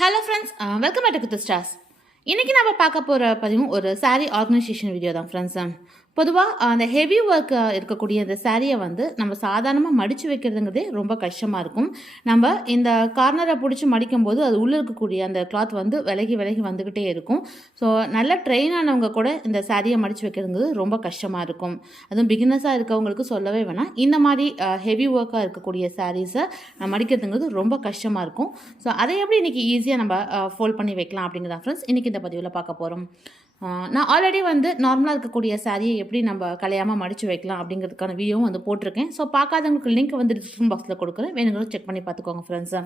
Hello friends, welcome back to kirthustars. இன்றைக்கி நம்ம பார்க்க போகிற பதிவும் ஒரு சாரீ ஆர்கனைசேஷன் வீடியோ தான் ஃப்ரெண்ட்ஸ். பொதுவாக அந்த ஹெவி ஒர்க் இருக்கக்கூடிய அந்த சாரியை வந்து நம்ம சாதாரணமாக மடித்து வைக்கிறதுங்கிறதே ரொம்ப கஷ்டமாக இருக்கும். நம்ம இந்த கார்னரை பிடிச்சி மடிக்கும்போது அது உள்ளே இருக்கக்கூடிய அந்த கிளாத் வந்து விலகி விலகி வந்துக்கிட்டே இருக்கும். ஸோ நல்ல ட்ரெயின் ஆனவங்க கூட இந்த சாரியை மடித்து வைக்கிறதுங்கிறது ரொம்ப கஷ்டமாக இருக்கும். அதுவும் பிகினர்ஸாக இருக்கவங்களுக்கு சொல்லவே வேணாம். இந்த மாதிரி ஹெவி ஒர்க்காக இருக்கக்கூடிய சாரீஸை மடிக்கிறதுங்கிறது ரொம்ப கஷ்டமாக இருக்கும். ஸோ அதை எப்படி இன்றைக்கி ஈஸியாக நம்ம ஃபோல்ட் பண்ணி வைக்கலாம் அப்படிங்கிறதான் ஃப்ரெண்ட்ஸ் இன்றைக்கி இந்த பதிவில் பார்க்க போகிறோம். நான் ஆல்ரெடி வந்து நார்மலாக இருக்கக்கூடிய சாரியை எப்படி நம்ம கலையாமல் மடித்து வைக்கலாம் அப்படிங்கிறதுக்கான வீடியோவும் வந்து போட்டிருக்கேன். ஸோ பார்க்காதவங்களுக்கு லிங்க் வந்து டிஸ்கிரிப்ஷன் பாக்ஸில் கொடுக்குறேன், வேணுங்களும் செக் பண்ணி பார்த்துக்கோங்க ஃப்ரெண்ட்ஸு.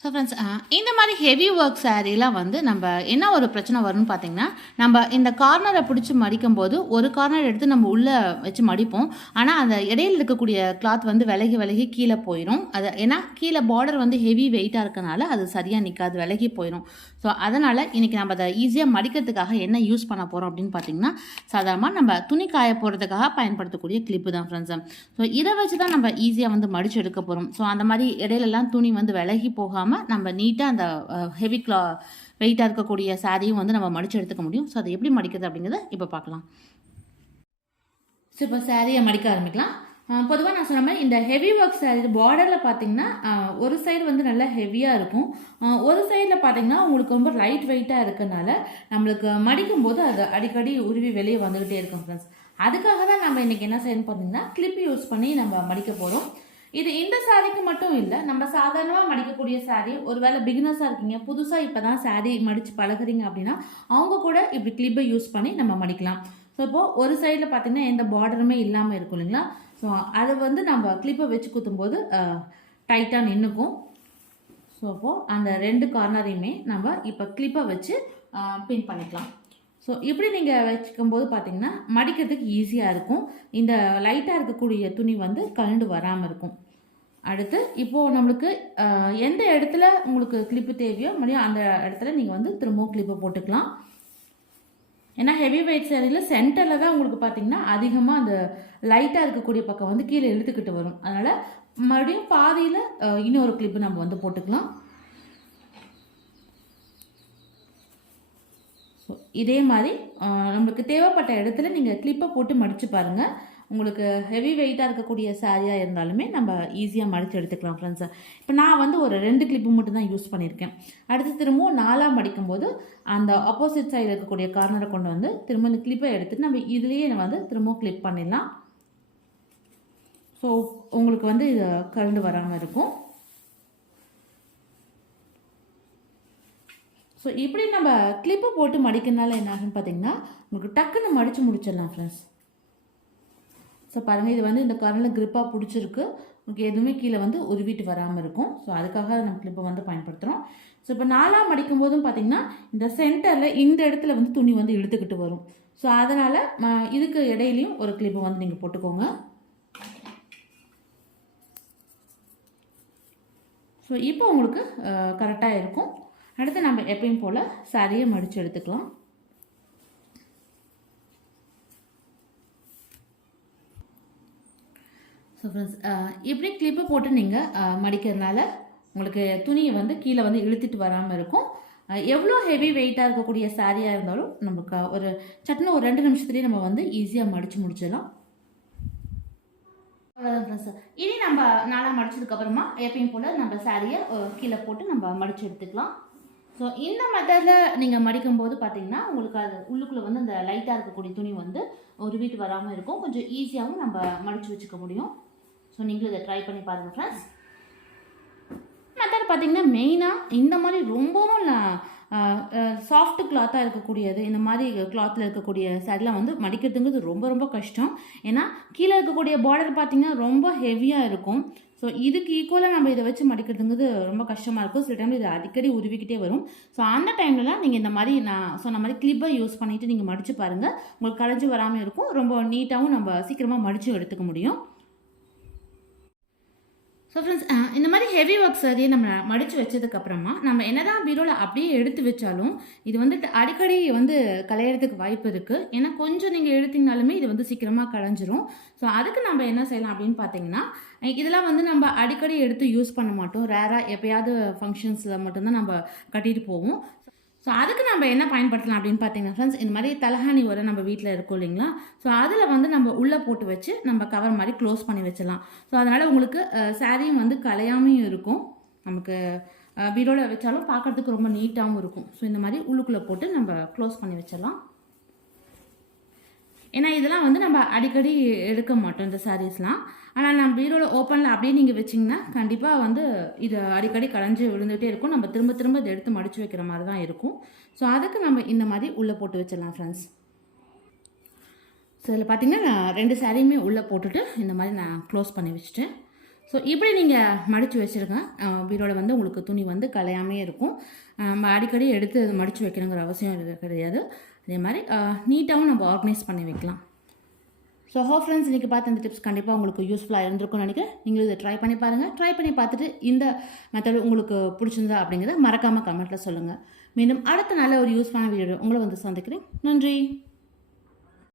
ஸோ ஃப்ரெண்ட்ஸ், இந்த மாதிரி ஹெவி ஒர்க் சாரீலாம் வந்து நம்ம என்ன ஒரு பிரச்சனை வரும்னு பார்த்தீங்கன்னா, நம்ம இந்த கார்னரை பிடிச்சி மடிக்கும்போது ஒரு கார்னர் எடுத்து நம்ம உள்ளே வச்சு மடிப்போம். ஆனால் அந்த இடையில் இருக்கக்கூடிய கிளாத் வந்து விலகி விலகி கீழே போயிடும். அது ஏன்னா கீழே பார்டர் வந்து ஹெவி வெயிட்டாக இருக்கனால அது சரியாக நிற்காது, விலகி போயிடும். ஸோ அதனால் இன்றைக்கி நம்ம அதை ஈஸியாக மடிக்கிறதுக்காக என்ன யூஸ் பண்ண போகிறோம் அப்படின்னு பார்த்தீங்கன்னா, சாதாரணமாக நம்ம துணி காய போடுறதுக்காக பயன்படுத்தக்கூடிய கிளிப்பு தான் ஃப்ரெண்ட்ஸ். ஸோ இதை வச்சு தான் நம்ம ஈஸியாக வந்து மடித்து எடுக்க போகிறோம். ஸோ அந்த மாதிரி இடையிலலாம் துணி வந்து விலகி போகாமல் நம்ம நீட்டாக அந்த ஹெவி வெயிட்டாக இருக்கக்கூடிய சாரியும் வந்து நம்ம மடித்து எடுத்துக்க முடியும். ஸோ அதை எப்படி மடிக்கிறது அப்படிங்கிறத இப்போ பார்க்கலாம். ஸோ இப்போ சாரியை மடிக்க ஆரம்பிக்கலாம். பொதுவாக நான் சொன்ன மாதிரி இந்த ஹெவி ஒர்க் சாரீ பார்டரில் பார்த்தீங்கன்னா ஒரு சைடு வந்து நல்லா ஹெவியாக இருக்கும், ஒரு சைடில் பார்த்தீங்கன்னா உங்களுக்கு ரொம்ப லைட் வெயிட்டாக இருக்கனால நம்மளுக்கு மடிக்கும் போது அது அடிக்கடி உருவி வெளியே வந்துக்கிட்டே இருக்கும் ஃப்ரெண்ட்ஸ். அதுக்காக தான் நம்ம இன்றைக்கி என்ன செய்யணும் பார்த்தீங்கன்னா, கிளிப் யூஸ் பண்ணி நம்ம மடிக்க போகிறோம். இது இந்த சாரீக்கு மட்டும் இல்லை, நம்ம சாதாரணமாக மடிக்கக்கூடிய சாரீ, ஒருவேளை பிகினர்ஸாக இருக்கீங்க, புதுசாக இப்போ தான் சாரீ மடித்து பழகுறீங்க அப்படின்னா அவங்க கூட இப்படி கிளிப்பை யூஸ் பண்ணி நம்ம மடிக்கலாம். ஸோ இப்போது ஒரு சைடில் பார்த்தீங்கன்னா எந்த பார்டருமே இல்லாமல் இருக்கும் இல்லைங்களா. ஸோ அதை வந்து நம்ம கிளிப்பை வச்சு குத்தும்போது டைட்டாக நின்றுக்கும். ஸோ அப்போது அந்த ரெண்டு கார்னரையுமே நம்ம இப்போ கிளிப்பை வச்சு பின் பண்ணிக்கலாம். ஸோ இப்படி நீங்கள் வச்சுக்கும்போது பார்த்தீங்கன்னா மடிக்கிறதுக்கு ஈஸியாக இருக்கும். இந்த லைட்டாக இருக்கக்கூடிய துணி வந்து கழண்டு வராமல் இருக்கும். அடுத்து இப்போது நம்மளுக்கு எந்த இடத்துல உங்களுக்கு கிளிப்பு தேவையோ மறுபடியும் அந்த இடத்துல நீங்கள் வந்து திரும்பவும் கிளிப்பை போட்டுக்கலாம். ஏன்னா ஹெவி வெயிட் சாரியில் சென்டரில் தான் உங்களுக்கு பார்த்தீங்கன்னா அதிகமாக அந்த லைட்டாக இருக்கக்கூடிய பக்கம் வந்து கீழே இழுத்துக்கிட்டு வரும். அதனால் மறுபடியும் பாதியில் இன்னொரு கிளிப்பு நம்ம வந்து போட்டுக்கலாம். ஸோ இதே மாதிரி நம்மளுக்கு தேவைப்பட்ட இடத்துல நீங்கள் கிளிப்பை போட்டு மடித்து பாருங்கள். உங்களுக்கு ஹெவி வெயிட்டாக இருக்கக்கூடிய சாரியாக இருந்தாலுமே நம்ம ஈஸியாக மடித்து எடுத்துக்கலாம் ஃப்ரெண்ட்ஸை. இப்போ நான் வந்து ஒரு 2 கிளிப்பு மட்டும் தான் யூஸ் பண்ணியிருக்கேன். அடுத்து திரும்பவும் 4ஆக மடிக்கும்போது அந்த ஆப்போசிட் சைடு இருக்கக்கூடிய கார்னரை கொண்டு வந்து திரும்ப இந்த கிளிப்பை எடுத்துட்டு நம்ம இதுலேயே வந்து திரும்பவும் கிளிப் பண்ணிடலாம். ஸோ உங்களுக்கு வந்து இது கழண்டு வராமல் இருக்கும். ஸோ இப்படி நம்ம கிளிப்பு போட்டு மடிக்கிறதுனால என்ன ஆகுன்னு பார்த்தீங்கன்னா உங்களுக்கு டக்குன்னு மடித்து முடிச்சிடலாம் ஃப்ரெண்ட்ஸ். ஸோ பாருங்கள், இது வந்து இந்த கார்னரில் கிரிப்பாக பிடிச்சிருக்கு, உங்களுக்கு எதுவுமே கீழே வந்து உருவிட்டு வராமல் இருக்கும். ஸோ அதுக்காக நம்ம கிளிப்பை வந்து பயன்படுத்துகிறோம். ஸோ இப்போ 4ஆக மடிக்கும் போதும் பார்த்தீங்கன்னா இந்த சென்டரில் இந்த இடத்துல வந்து துணி வந்து இழுத்துக்கிட்டு வரும். ஸோ அதனால் இதுக்கு இடையிலையும் ஒரு கிளிப்பை வந்து நீங்கள் போட்டுக்கோங்க. ஸோ இப்போ உங்களுக்கு கரெக்டாக இருக்கும். அடுத்து நம்ம எப்பயும் போல் சாரியை மடித்து எடுத்துக்கலாம். ஸோ ஃப்ரெண்ட்ஸ், இப்படி கிளிப்பை போட்டு நீங்கள் மடிக்கிறதுனால உங்களுக்கு துணியை வந்து கீழே வந்து இழுத்துட்டு வராமல் இருக்கும். எவ்வளோ ஹெவி வெயிட்டாக இருக்கக்கூடிய சாரியாக இருந்தாலும் நமக்கு ஒரு சட்டுன்னு ஒரு 2 நிமிஷத்துலேயே நம்ம வந்து ஈஸியாக மடித்து முடிச்சிடலாம். அவ்வளோதான் ஃப்ரெண்ட்ஸ். இனி நம்ம 4ஆக மடித்ததுக்கப்புறமா எப்பயும் போல் நம்ம சாரியை கீழே போட்டு நம்ம மடித்து எடுத்துக்கலாம். ஸோ இந்த மெத்தடில் நீங்கள் மடிக்கும்போது பார்த்தீங்கன்னா உங்களுக்கு அது உள்ளுக்குள்ளே வந்து அந்த லைட்டாக இருக்கக்கூடிய துணி வந்து ஒரு வீட்டு வராமல் இருக்கும். கொஞ்சம் ஈஸியாகவும் நம்ம மடித்து வச்சுக்க முடியும். ஸோ நீங்களும் இதை ட்ரை பண்ணி பாருங்கள் ஃப்ரெண்ட்ஸ். மெத்தட் பார்த்தீங்கன்னா மெயினாக இந்த மாதிரி ரொம்பவும் சாஃப்ட் கிளாத்தாக இருக்கக்கூடியது, இந்த மாதிரி கிளாத்தில் இருக்கக்கூடிய சாரிலாம் வந்து மடிக்கிறதுங்கிறது ரொம்ப ரொம்ப கஷ்டம். ஏன்னா கீழே இருக்கக்கூடிய பார்டர் பார்த்திங்கன்னா ரொம்ப ஹெவியாக இருக்கும். ஸோ இதுக்கு ஈக்குவலாக நம்ம இதை வச்சு மடிக்கிறதுங்கிறது ரொம்ப கஷ்டமாக இருக்கும். சில டைமில் இது அடிக்கடி உருவிக்கிட்டே வரும். ஸோ அந்த டைம்லலாம் நீங்கள் இந்த மாதிரி நான் சொன்ன மாதிரி கிளிப்பை யூஸ் பண்ணிவிட்டு நீங்கள் மடித்து பாருங்கள். உங்களுக்கு களைஞ்சி வராமல் இருக்கும். ரொம்ப நீட்டாகவும் நம்ம சீக்கிரமாக மடித்து எடுத்துக்க முடியும். ஸோ ஃப்ரெண்ட்ஸ், இந்த மாதிரி ஹெவி ஒர்க் சாரியை நம்ம மடித்து வச்சதுக்கப்புறமா நம்ம என்னதான் பீரோவில் அப்படியே எடுத்து வச்சாலும் இது வந்துட்டு அடிக்கடி வந்து கலையிறதுக்கு வாய்ப்பு இருக்குது. ஏன்னா கொஞ்சம் நீங்கள் எடுத்தீங்கனாலுமே இது வந்து சீக்கிரமாக கலைஞ்சிரும். ஸோ அதுக்கு நம்ம என்ன செய்யலாம் அப்படின்னு பார்த்தீங்கன்னா, இதெல்லாம் வந்து நம்ம அடிக்கடி எடுத்து யூஸ் பண்ண மாட்டோம். ரேராக எப்போயாவது ஃபங்க்ஷன்ஸில் மட்டும்தான் நம்ம கட்டிட்டு போவோம். ஸோ அதுக்கு நம்ம என்ன பயன்படுத்தலாம் அப்படின்னு பார்த்தீங்கன்னா ஃப்ரெண்ட்ஸ், இந்த மாதிரி தலகாணி உரை நம்ம வீட்டில் இருக்கும் இல்லைங்களா? ஸோ அதில் வந்து நம்ம உள்ளே போட்டு வச்சு நம்ம கவர் மாதிரி க்ளோஸ் பண்ணி வச்சிடலாம். ஸோ அதனால் உங்களுக்கு சாரியும் வந்து கலையாமையும் இருக்கும். நமக்கு பீரோவில் வச்சாலும் பார்க்குறதுக்கு ரொம்ப நீட்டாகவும் இருக்கும். ஸோ இந்த மாதிரி உள்ளுக்குள்ளே போட்டு நம்ம க்ளோஸ் பண்ணி வச்சிடலாம். ஏன்னா இதெல்லாம் வந்து நம்ம அடிக்கடி எடுக்க மாட்டோம் இந்த சாரீஸ்லாம். ஆனால் நம்ம பீரோவில் ஓப்பனில் அப்படியே நீங்கள் வச்சிங்கன்னா கண்டிப்பாக வந்து இது அடிக்கடி கலைஞ்சி விழுந்துகிட்டே இருக்கும். நம்ம திரும்ப திரும்ப இதை எடுத்து மடித்து வைக்கிற மாதிரி தான் இருக்கும். ஸோ அதுக்கு நம்ம இந்த மாதிரி உள்ளே போட்டு வச்சிடலாம் ஃப்ரெண்ட்ஸ். ஸோ இதில் பார்த்தீங்கன்னா நான் 2 சாரியுமே உள்ளே போட்டுட்டு இந்த மாதிரி நான் க்ளோஸ் பண்ணி வச்சுட்டேன். ஸோ இப்படி நீங்கள் மடித்து வச்சுருங்க. பீரோவில் வந்து உங்களுக்கு துணி வந்து கலையாமே இருக்கும். நம்ம அடிக்கடி எடுத்து மடித்து வைக்கணுங்கிற அவசியம் கிடையாது. அதே மாதிரி நீட்டாகவும் நம்ம ஆர்கனைஸ் பண்ணி வைக்கலாம். ஸோ ஃப்ரெண்ட்ஸ், இன்றைக்கி பார்த்து இந்த டிப்ஸ் கண்டிப்பாக உங்களுக்கு யூஸ்ஃபுல்லாக இருந்திருக்கும்னு நினைக்கிறேன். நீங்களும் இதை ட்ரை பண்ணி பாருங்கள். ட்ரை பண்ணி பார்த்துட்டு இந்த மெத்தட் உங்களுக்கு பிடிச்சிருந்தா அப்படிங்கிறத மறக்காமல் கமெண்ட்டில் சொல்லுங்கள். மீண்டும் அடுத்த நல்ல ஒரு யூஸ்ஃபுல்லான வீடியோ உங்களை வந்து சந்திக்கிறேன். நன்றி.